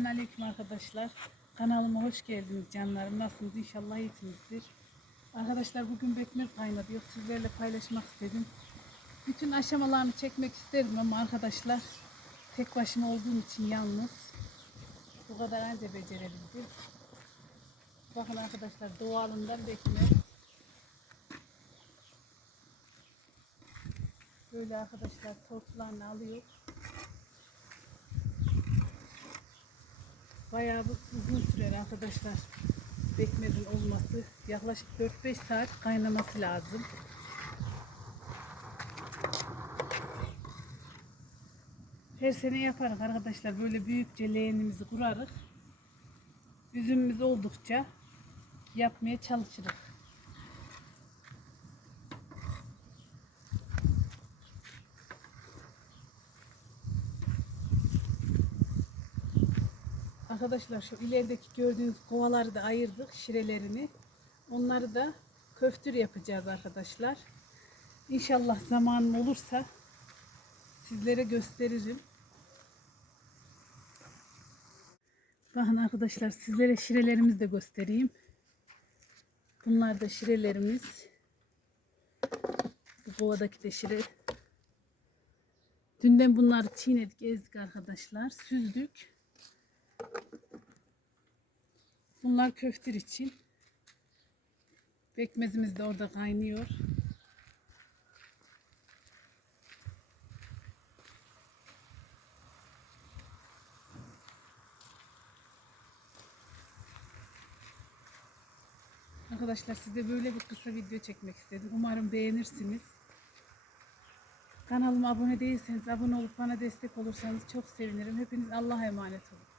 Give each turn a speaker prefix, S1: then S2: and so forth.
S1: Selamünaleyküm arkadaşlar. Kanalıma hoş geldiniz canlarım. Nasılsınız? İnşallah iyisinizdir. Arkadaşlar bugün bekmez kaynadı. Yok sizlerle paylaşmak istedim. Bütün aşamalarını çekmek isterim ama arkadaşlar tek başıma olduğum için yalnız bu kadar anca becerebildim. Bakın arkadaşlar doğalından bekmez. Böyle arkadaşlar tortularını alıyor. Bayağı uzun sürer arkadaşlar. Bekmezin olması. Yaklaşık 4-5 saat kaynaması lazım. Her sene yaparız arkadaşlar. Böyle büyükçe leğenimizi kurarız. Üzümümüz oldukça yapmaya çalışırız. Arkadaşlar şu ilerideki gördüğünüz kovaları da ayırdık şirelerini. Onları da köftür yapacağız arkadaşlar. İnşallah zamanım olursa sizlere gösteririm. Bakın arkadaşlar sizlere şirelerimizi de göstereyim. Bunlar da şirelerimiz. Bu kovadaki de şire. Dünden bunları çiğnedik, ezdik arkadaşlar. Süzdük. Bunlar köftir için. Bekmezimiz de orada kaynıyor. Arkadaşlar size böyle bir kısa video çekmek istedim. Umarım beğenirsiniz. Kanalıma abone değilseniz abone olup bana destek olursanız çok sevinirim. Hepiniz Allah'a emanet olun.